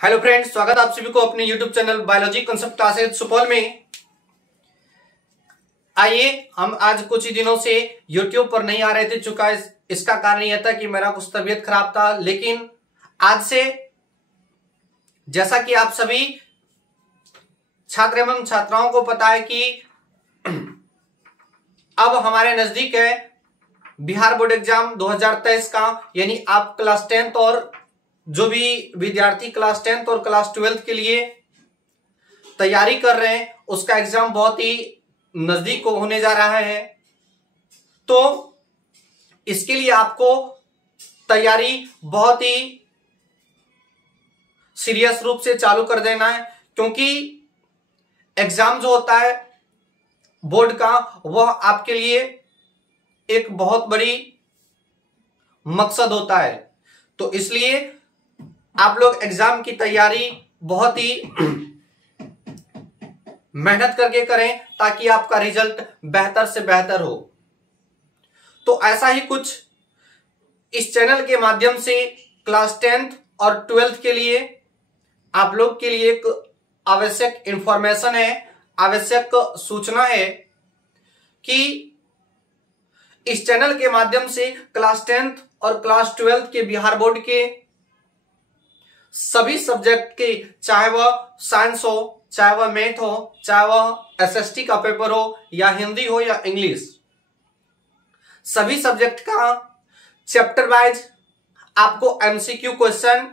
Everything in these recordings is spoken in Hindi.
हेलो फ्रेंड्स, स्वागत आप सभी को अपने YouTube channel biology concept classes Supaul में। आइए हम आज कुछ ही दिनों से यूट्यूब पर नहीं आ रहे थे, चुका इसका कारण यह था कि मेरा कुछ तबीयत खराब था। लेकिन आज से जैसा कि आप सभी छात्र एवं छात्राओं को पता है कि अब हमारे नजदीक है बिहार बोर्ड एग्जाम 2023 का, यानी आप क्लास 10th और जो भी विद्यार्थी क्लास 10th और क्लास 12th के लिए तैयारी कर रहे हैं उसका एग्जाम बहुत ही नजदीक को होने जा रहा है। तो इसके लिए आपको तैयारी बहुत ही सीरियस रूप से चालू कर देना है, क्योंकि एग्जाम जो होता है बोर्ड का वह आपके लिए एक बहुत बड़ी मकसद होता है। तो इसलिए आप लोग एग्जाम की तैयारी बहुत ही मेहनत करके करें ताकि आपका रिजल्ट बेहतर से बेहतर हो। तो ऐसा ही कुछ इस चैनल के माध्यम से क्लास 10th और 12th के लिए आप लोग के लिए एक आवश्यक इंफॉर्मेशन है, आवश्यक सूचना है कि इस चैनल के माध्यम से क्लास 10th और क्लास 12th के बिहार बोर्ड के सभी सब्जेक्ट के, चाहे वह साइंस हो, चाहे वह मैथ हो, चाहे वह एसएसटी का पेपर हो या हिंदी हो या इंग्लिश, सभी सब्जेक्ट का चैप्टर वाइज आपको एमसीक्यू क्वेश्चन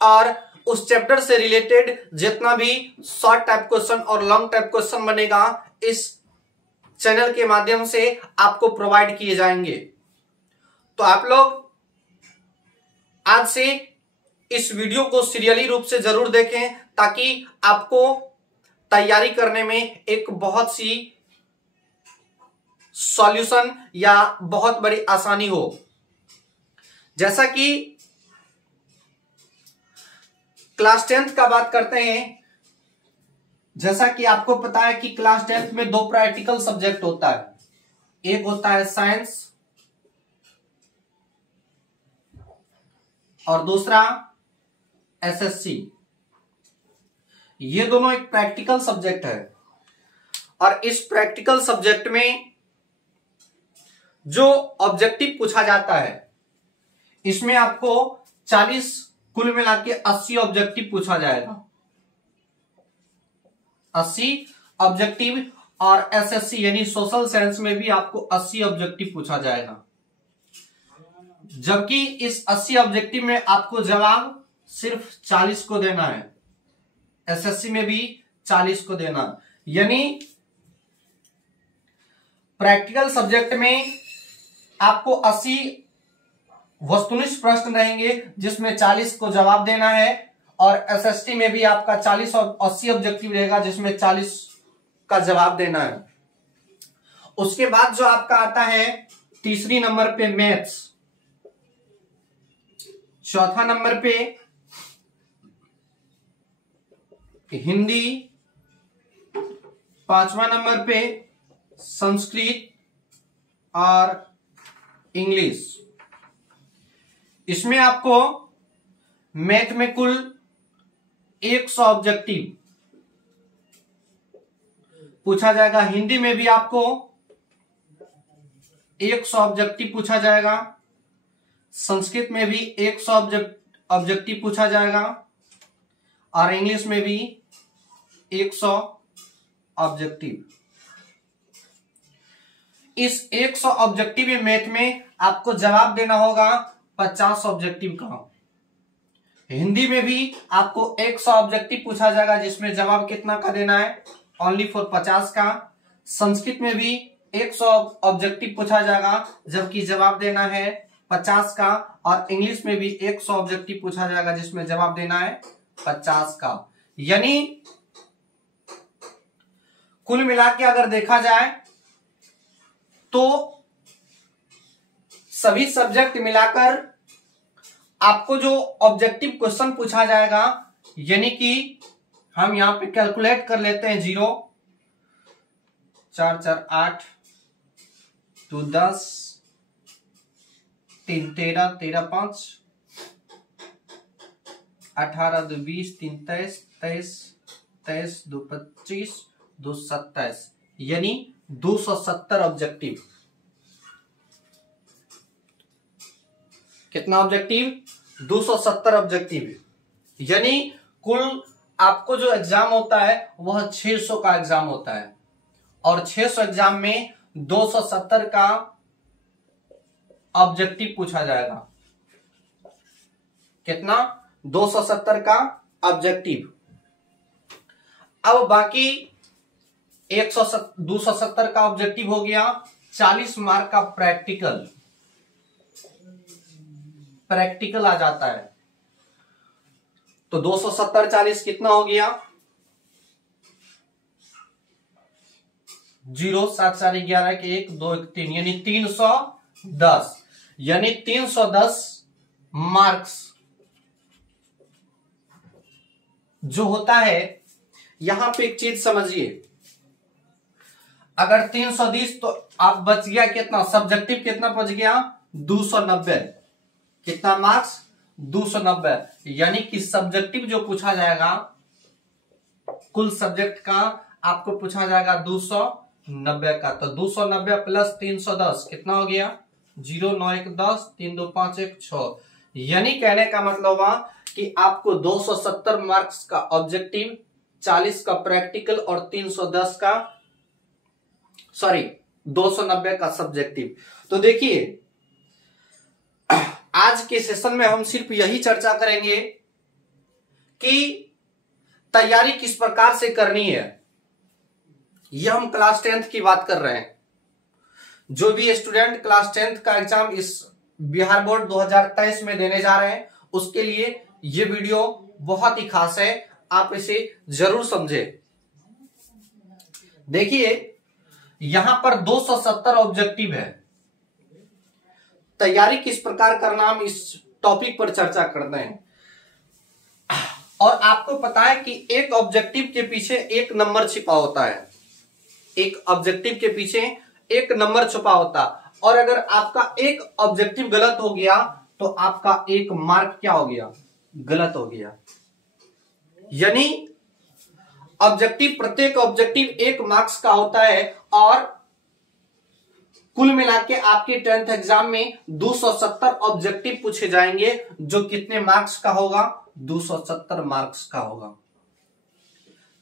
और उस चैप्टर से रिलेटेड जितना भी शॉर्ट टाइप क्वेश्चन और लॉन्ग टाइप क्वेश्चन बनेगा इस चैनल के माध्यम से आपको प्रोवाइड किए जाएंगे। तो आप लोग आज से इस वीडियो को सीरियली रूप से जरूर देखें ताकि आपको तैयारी करने में एक बहुत सी सॉल्यूशन या बहुत बड़ी आसानी हो। जैसा कि क्लास 10th का बात करते हैं, जैसा कि आपको पता है कि क्लास 10th में दो प्रैक्टिकल सब्जेक्ट होता है, एक होता है साइंस और दूसरा एसएससी। ये दोनों एक प्रैक्टिकल सब्जेक्ट है और इस प्रैक्टिकल सब्जेक्ट में जो ऑब्जेक्टिव पूछा जाता है इसमें आपको 40 कुल मिला के 80 ऑब्जेक्टिव पूछा जाएगा, 80 ऑब्जेक्टिव। और एसएससी यानी सोशल साइंस में भी आपको 80 ऑब्जेक्टिव पूछा जाएगा, जबकि इस 80 ऑब्जेक्टिव में आपको जवाब सिर्फ 40 को देना है। एसएससी में भी 40 को देना, यानी प्रैक्टिकल सब्जेक्ट में आपको 80 वस्तुनिष्ठ प्रश्न रहेंगे जिसमें 40 को जवाब देना है, और एसएसटी में भी आपका 40 और 80 ऑब्जेक्टिव रहेगा जिसमें 40 का जवाब देना है। उसके बाद जो आपका आता है तीसरी नंबर पे मैथ्स, चौथा नंबर पे हिंदी, पांचवा नंबर पे संस्कृत और इंग्लिश। इसमें आपको मैथ में कुल 100 ऑब्जेक्टिव पूछा जाएगा, हिंदी में भी आपको 100 ऑब्जेक्टिव पूछा जाएगा, संस्कृत में भी 100 ऑब्जेक्टिव पूछा जाएगा और इंग्लिश में भी 100 ऑब्जेक्टिव। इस 100 ऑब्जेक्टिव मैथ में आपको जवाब देना होगा 50 ऑब्जेक्टिव का। हिंदी में भी आपको 100 ऑब्जेक्टिव पूछा जाएगा जिसमें जवाब कितना का देना है, ओनली फॉर 50 का। संस्कृत में भी 100 ऑब्जेक्टिव पूछा जाएगा जबकि जवाब देना है 50 का, और इंग्लिश में भी 100 ऑब्जेक्टिव पूछा जाएगा जिसमें जवाब देना है 50 का। यानी कुल मिला के अगर देखा जाए तो सभी सब्जेक्ट मिलाकर आपको जो ऑब्जेक्टिव क्वेश्चन पूछा जाएगा, यानी कि हम यहां पे कैलकुलेट कर लेते हैं, 0 4 4 8 2 10 3 13 13 5 18 2 20 3 23 23 23 2 25 2 27 यानी 270 ऑब्जेक्टिव। कितना ऑब्जेक्टिव? 270 ऑब्जेक्टिव। यानी कुल आपको जो एग्जाम होता है वह 600 का एग्जाम होता है और 600 एग्जाम में 270 का ऑब्जेक्टिव पूछा जाएगा। कितना? 270 का ऑब्जेक्टिव। अब बाकी 270 का ऑब्जेक्टिव हो गया, 40 मार्क का प्रैक्टिकल आ जाता है। तो 270 40 कितना हो गया? 0 7 4 11 के 1 2 1 3 यानी 310 यानी 310 मार्क्स जो होता है। यहां पे एक चीज समझिए, अगर 320 तो आप बच गया कितना? सब्जेक्टिव कितना बच गया? 290। कितना मार्क्स? 290 यानी कि सब्जेक्टिव जो पूछा जाएगा कुल सब्जेक्ट का आपको पूछा जाएगा 290 का। तो 290 प्लस 310 कितना हो गया? 0 9 1 10 3 2 5 1 6 यानी कहने का मतलब हुआ कि आपको 270 मार्क्स का ऑब्जेक्टिव, 40 का प्रैक्टिकल और 310 का 290 का सब्जेक्टिव। तो देखिए आज के सेशन में हम सिर्फ यही चर्चा करेंगे कि तैयारी किस प्रकार से करनी है। यह हम क्लास 10th की बात कर रहे हैं। जो भी स्टूडेंट क्लास 10th का एग्जाम इस बिहार बोर्ड 2023 में देने जा रहे हैं उसके लिए ये वीडियो बहुत ही खास है, आप इसे जरूर समझे। देखिए यहां पर 270 ऑब्जेक्टिव है। तैयारी किस प्रकार करना हम इस टॉपिक पर चर्चा करते हैं। और आपको पता है कि एक ऑब्जेक्टिव के पीछे एक नंबर छिपा होता है। एक ऑब्जेक्टिव के पीछे एक नंबर छुपा होता, और अगर आपका एक ऑब्जेक्टिव गलत हो गया तो आपका एक मार्क क्या हो गया? गलत हो गया। यानी ऑब्जेक्टिव, प्रत्येक ऑब्जेक्टिव 1 मार्क्स का होता है और कुल मिला के आपके 10th एग्जाम में 270 ऑब्जेक्टिव पूछे जाएंगे जो कितने मार्क्स का होगा? 270 मार्क्स का होगा।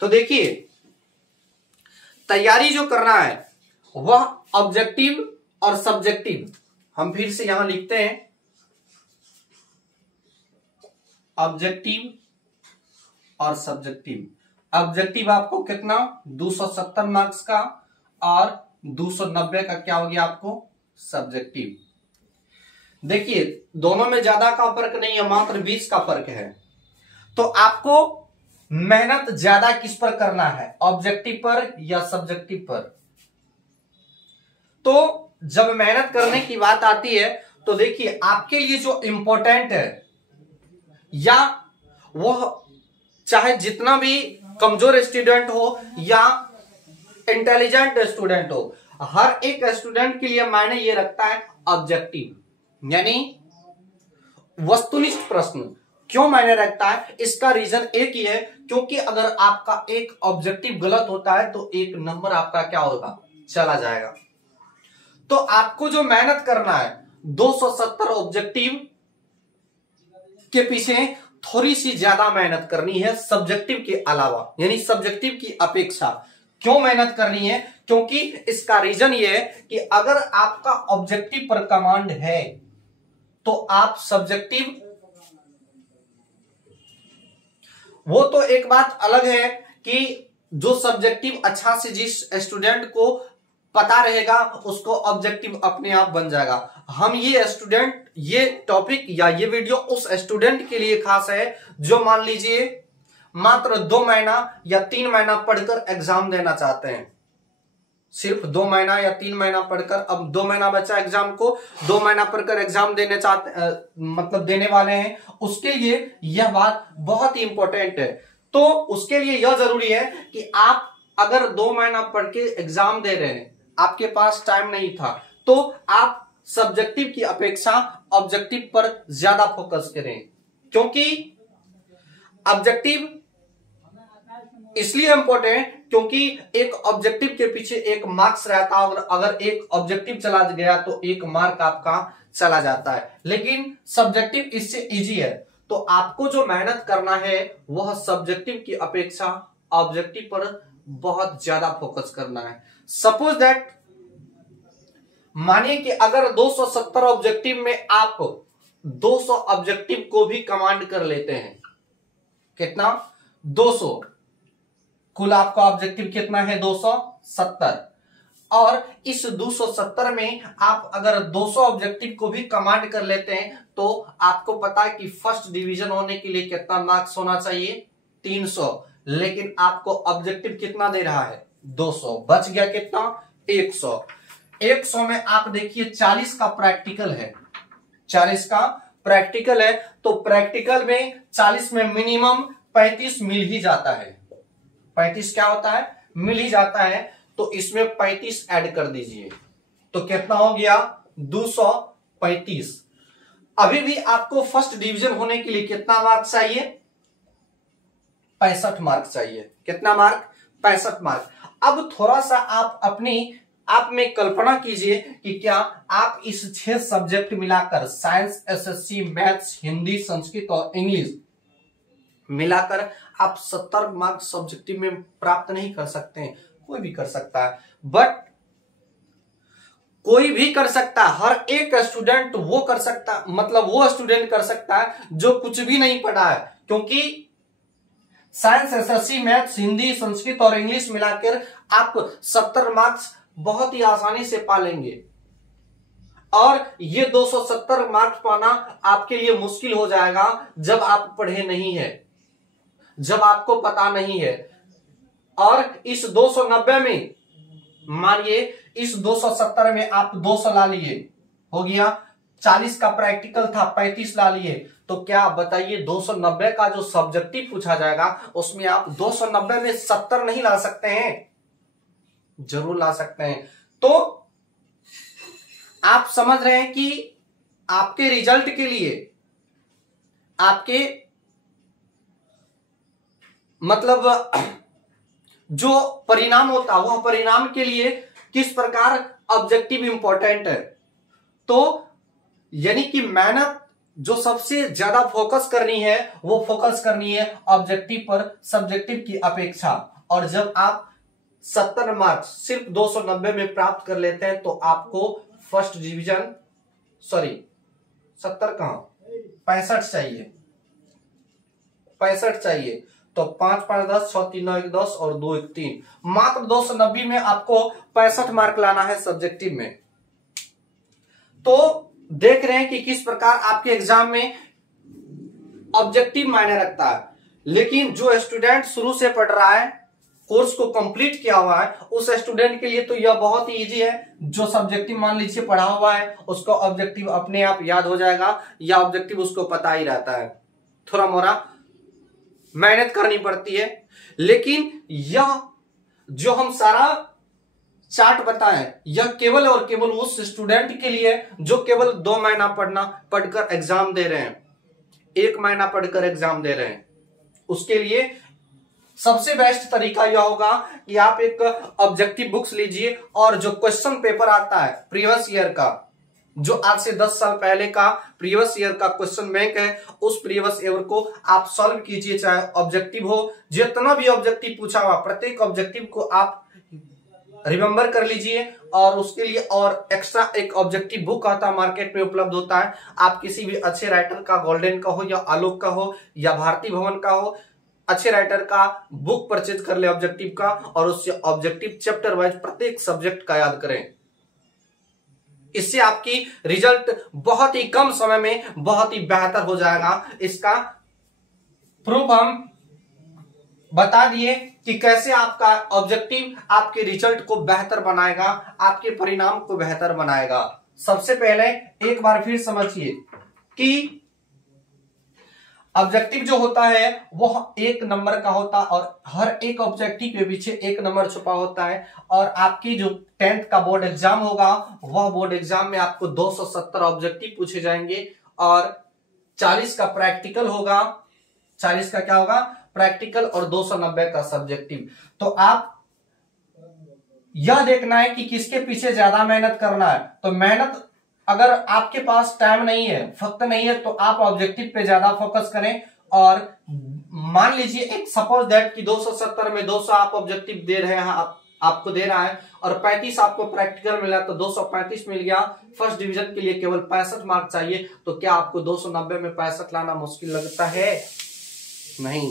तो देखिए तैयारी जो करना है वह ऑब्जेक्टिव और सब्जेक्टिव, हम फिर से यहां लिखते हैं ऑब्जेक्टिव और सब्जेक्टिव। ऑब्जेक्टिव आपको कितना? 270 मार्क्स का और 290 का क्या हो गया आपको? सब्जेक्टिव। देखिए दोनों में ज्यादा का फर्क नहीं है, मात्र 20 का फर्क है। तो आपको मेहनत ज्यादा किस पर करना है? ऑब्जेक्टिव पर या सब्जेक्टिव पर? तो जब मेहनत करने की बात आती है तो देखिए आपके लिए जो इंपॉर्टेंट है, या वह चाहे जितना भी कमजोर स्टूडेंट हो या इंटेलिजेंट स्टूडेंट हो, हर एक स्टूडेंट के लिए मायने ये रखता है ऑब्जेक्टिव यानी वस्तुनिष्ठ प्रश्न। क्यों मायने रखता है? इसका रीजन एक ही है, क्योंकि अगर आपका एक ऑब्जेक्टिव गलत होता है तो एक नंबर आपका क्या होगा? चला जाएगा। तो आपको जो मेहनत करना है 270 ऑब्जेक्टिव के पीछे थोड़ी सी ज्यादा मेहनत करनी है सब्जेक्टिव के अलावा, यानी सब्जेक्टिव की अपेक्षा। क्यों मेहनत करनी है? क्योंकि इसका रीजन ये है कि अगर आपका ऑब्जेक्टिव पर कमांड है तो आप सब्जेक्टिव, वो तो एक बात अलग है कि जो सब्जेक्टिव अच्छा से जिस स्टूडेंट को पता रहेगा उसको ऑब्जेक्टिव अपने आप बन जाएगा। हम ये टॉपिक या ये वीडियो उस स्टूडेंट के लिए खास है जो मान लीजिए मात्र 2 महीना या 3 महीना पढ़कर एग्जाम देना चाहते हैं। सिर्फ 2 महीना या 3 महीना पढ़कर, अब 2 महीना बचा एग्जाम को, 2 महीना पढ़कर एग्जाम देने मतलब देने वाले हैं, उसके लिए यह बात बहुत ही इंपॉर्टेंट है। तो उसके लिए यह जरूरी है कि आप अगर 2 महीना पढ़ के एग्जाम दे रहे हैं, आपके पास टाइम नहीं था, तो आप सब्जेक्टिव की अपेक्षा ऑब्जेक्टिव पर ज्यादा फोकस करें। क्योंकि ऑब्जेक्टिव इसलिए इंपॉर्टेंट क्योंकि एक ऑब्जेक्टिव के पीछे एक मार्क्स रहता है, और अगर एक ऑब्जेक्टिव चला गया तो एक मार्क आपका चला जाता है। लेकिन सब्जेक्टिव इससे इजी है, तो आपको जो मेहनत करना है वह सब्जेक्टिव की अपेक्षा ऑब्जेक्टिव पर बहुत ज्यादा फोकस करना है। सपोज दैट मानिए कि अगर 270 ऑब्जेक्टिव में आप 200 ऑब्जेक्टिव को भी कमांड कर लेते हैं, कितना 200, कुल आपका ऑब्जेक्टिव कितना है 270, और इस 270 में आप अगर 200 ऑब्जेक्टिव को भी कमांड कर लेते हैं तो आपको पता है कि फर्स्ट डिवीजन होने के लिए कितना मार्क्स होना चाहिए 300, लेकिन आपको ऑब्जेक्टिव कितना दे रहा है 200, बच गया कितना 100। 100 में आप देखिए 40 का प्रैक्टिकल है, 40 का प्रैक्टिकल है, तो प्रैक्टिकल में 40 में मिनिमम 35 मिल ही जाता है। 35 क्या होता है मिल ही जाता है, तो इसमें 35 ऐड कर दीजिए तो कितना हो गया 235। अभी भी आपको फर्स्ट डिवीजन होने के लिए कितना मार्क चाहिए 65 मार्क चाहिए। कितना मार्क 65 मार्क। अब थोड़ा सा आप में कल्पना कीजिए कि क्या आप इस 6 सब्जेक्ट मिलाकर science, SSC, maths, Hindi, Sanskrit और इंग्लिश मिलाकर आप 70 मार्क्स सब्जेक्टिव में प्राप्त नहीं कर सकते हैं। कोई भी कर सकता है, बट कोई भी कर सकता है, हर एक स्टूडेंट वो कर सकता, मतलब वो स्टूडेंट कर सकता है जो कुछ भी नहीं पढ़ा है, क्योंकि science, SSC, maths, Hindi, Sanskrit और इंग्लिश मिलाकर आप 70 मार्क्स बहुत ही आसानी से पा लेंगे। और ये 270 मार्क्स पाना आपके लिए मुश्किल हो जाएगा जब आप पढ़े नहीं है, जब आपको पता नहीं है। और इस 290 में मानिए इस 270 में आप 200 ला लिए, हो गया 40 का प्रैक्टिकल था 35 ला लिए, तो क्या बताइए 290 का जो सब्जेक्टिव पूछा जाएगा उसमें आप 290 में 70 नहीं ला सकते हैं? जरूर ला सकते हैं। तो आप समझ रहे हैं कि आपके रिजल्ट के लिए, आपके मतलब जो परिणाम होता है वह परिणाम के लिए किस प्रकार ऑब्जेक्टिव इंपॉर्टेंट है। तो यानी कि मेहनत जो सबसे ज्यादा फोकस करनी है वो फोकस करनी है ऑब्जेक्टिव पर सब्जेक्टिव की अपेक्षा। और जब आप 70 मार्क्स सिर्फ 290 में प्राप्त कर लेते हैं तो आपको फर्स्ट डिवीजन, सॉरी 70 कहां 65 चाहिए, 65 चाहिए, तो 5 5 10 6 3 9 1 10 और 2 1 3, मात्र 290 में आपको 65 मार्क लाना है सब्जेक्टिव में। तो देख रहे हैं कि किस प्रकार आपके एग्जाम में ऑब्जेक्टिव मायने रखता है। लेकिन जो स्टूडेंट शुरू से पढ़ रहा है, कोर्स को कंप्लीट किया हुआ है, उस स्टूडेंट के लिए तो यह बहुत ही इजी है। जो सब्जेक्टिव मान लीजिए पढ़ा हुआ है उसको ऑब्जेक्टिव अपने आप याद हो जाएगा, या ऑब्जेक्टिव उसको पता ही रहता है, थोड़ा मोड़ा मेहनत करनी पड़ती है। लेकिन यह जो हम सारा चार्ट बताएं यह केवल और केवल उस स्टूडेंट के लिए जो केवल 2 महीना पढ़कर एग्जाम दे रहे हैं, 1 महीना पढ़कर एग्जाम दे रहे हैं, उसके लिए सबसे बेस्ट तरीका यह होगा कि आप एक ऑब्जेक्टिव बुक्स लीजिए और जो क्वेश्चन पेपर आता है प्रीवियस ईयर का, जो आज से 10 साल पहले का प्रीवियस ईयर का क्वेश्चन बैंक है, उस प्रीवियस ईयर को आप सॉल्व कीजिए, चाहे ऑब्जेक्टिव हो, जितना भी ऑब्जेक्टिव पूछा हुआ प्रत्येक ऑब्जेक्टिव को आप रिमेंबर कर लीजिए। और उसके लिए और एक्स्ट्रा एक ऑब्जेक्टिव बुक आता है, मार्केट में उपलब्ध होता है, आप किसी भी अच्छे राइटर का, गोल्डन का हो या आलोक का हो या भारती भवन का हो, अच्छे राइटर का बुक परचेज कर ले ऑब्जेक्टिव का, और उससे ऑब्जेक्टिव चैप्टर वाइज प्रत्येक सब्जेक्ट का याद करें। इससे आपकी रिजल्ट बहुत ही कम समय में बहुत ही बेहतर हो जाएगा। इसका प्रूफ हम बता दिए कि कैसे आपका ऑब्जेक्टिव आपके रिजल्ट को बेहतर बनाएगा, आपके परिणाम को बेहतर बनाएगा। सबसे पहले एक बार फिर समझिए कि ऑब्जेक्टिव जो होता है वह 1 नंबर का होता है, और हर एक ऑब्जेक्टिव के पीछे 1 नंबर छुपा होता है। और आपकी जो 10th का बोर्ड एग्जाम होगा वह बोर्ड एग्जाम में आपको 270 ऑब्जेक्टिव पूछे जाएंगे, और 40 का प्रैक्टिकल होगा, 240 का क्या होगा प्रैक्टिकल और 290 का सब्जेक्टिव। तो आप यह देखना है कि किसके पीछे ज्यादा मेहनत करना है। तो मेहनत अगर आपके पास टाइम नहीं है, वक्त नहीं है, तो आप ऑब्जेक्टिव पे ज्यादा फोकस करें। और मान लीजिए एक सपोज दैट कि 270 में 200 आप ऑब्जेक्टिव दे रहे हैं, आपको दे रहा है और 35 आपको प्रैक्टिकल मिला, तो 235 मिल गया। फर्स्ट डिवीजन के लिए केवल 65 मार्क चाहिए, तो क्या आपको 290 में 65 लाना मुश्किल लगता है? नहीं।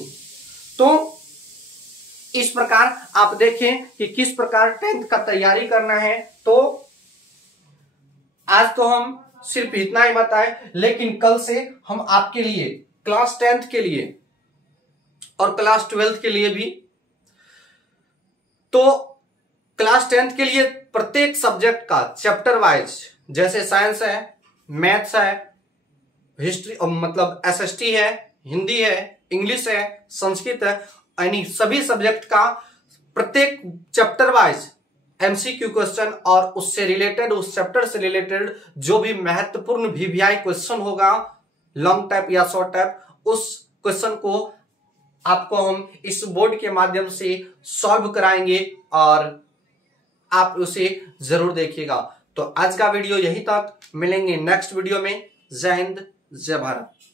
तो इस प्रकार आप देखें कि किस प्रकार 10th का तैयारी करना है। तो आज तो हम सिर्फ इतना ही बताए, लेकिन कल से हम आपके लिए क्लास 10th के लिए और क्लास 12th के लिए भी, तो क्लास 10th के लिए प्रत्येक सब्जेक्ट का चैप्टर वाइज, जैसे साइंस है, मैथ्स है, हिस्ट्री मतलब एसएसटी है, हिंदी है, इंग्लिश है, संस्कृत है, यानी सभी सब्जेक्ट का प्रत्येक चैप्टर वाइज एमसीक्यू क्वेश्चन और उससे रिलेटेड, उस चैप्टर से रिलेटेड जो भी महत्वपूर्ण वीवीआई क्वेश्चन होगा, लॉन्ग टाइप या शॉर्ट टाइप, उस क्वेश्चन को आपको हम इस बोर्ड के माध्यम से सॉल्व कराएंगे और आप उसे जरूर देखिएगा। तो आज का वीडियो यहीं तक, मिलेंगे नेक्स्ट वीडियो में। जय हिंद, जय भारत।